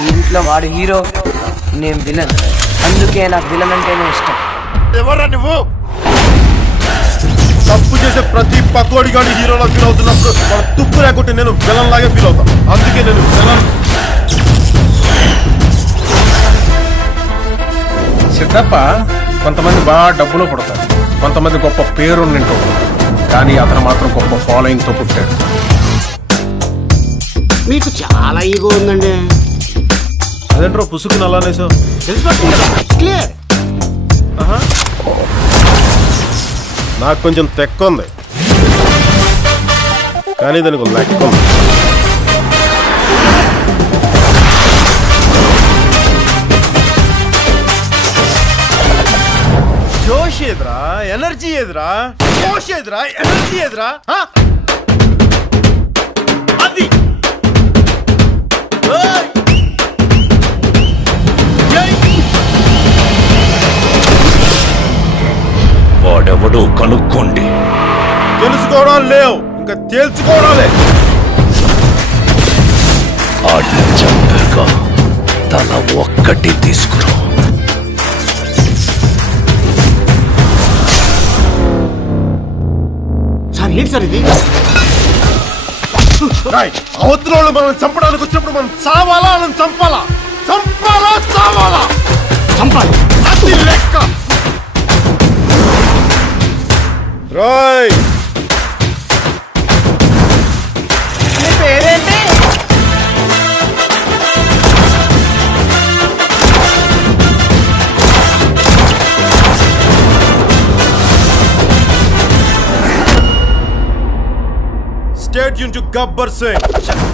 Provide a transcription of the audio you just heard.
ఈ ఇంట్లో వాడు హీరో, నేను విలన్. అందుకే నాకు విలన్ అంటేనే ఇష్టం. ఎవరా నువ్వు? తప్పు చేసే ప్రతి పకోడి గాడి హీరోలా ఫీల్ అవుతున్నప్పుడు వాడు తుప్పు లేకుంటే నేను విలన్ లాగే ఫీల్ అవుతాను. అందుకే నేను విలన్. సిద్ధప్ప కొంతమంది బాగా డబ్బులో పుడతారు, కొంతమంది గొప్ప పేరు నింటూ, కానీ అతను మాత్రం గొప్ప ఫాలోయింగ్తో పుట్టాడు. మీకు చాలా ఈగో ఉందండి. అదేంట్రో పుసుకుని అలానేసో క్లియర్. నాకు కొంచెం తెక్క ఉంది, కానీ దానికి లెక్క ఉంది. జోష్ ఎదురా, ఎనర్జీ ఎదురా, జోష్ ఎదురా, ఎనర్జీ ఎదురా. అది వాడెవడో కనుక్కోండి. తెలుసుకోవడం లేవు, ఇంకా తేల్చుకోవడాలే. ఆడిని చంపాక తల ఒక్కటి తీసుకురా. సార్ ఏంటి సార్ ఇది? అవతల వాళ్ళు మనం చంపడానికి వచ్చినప్పుడు మనం చావాలా, మనం చంపాలా? చంపాలా చావాలా? చంపాలి. అది లెక్క. రాయ్ నీ పేరేంటి? Stay tuned to Gabbar Singh.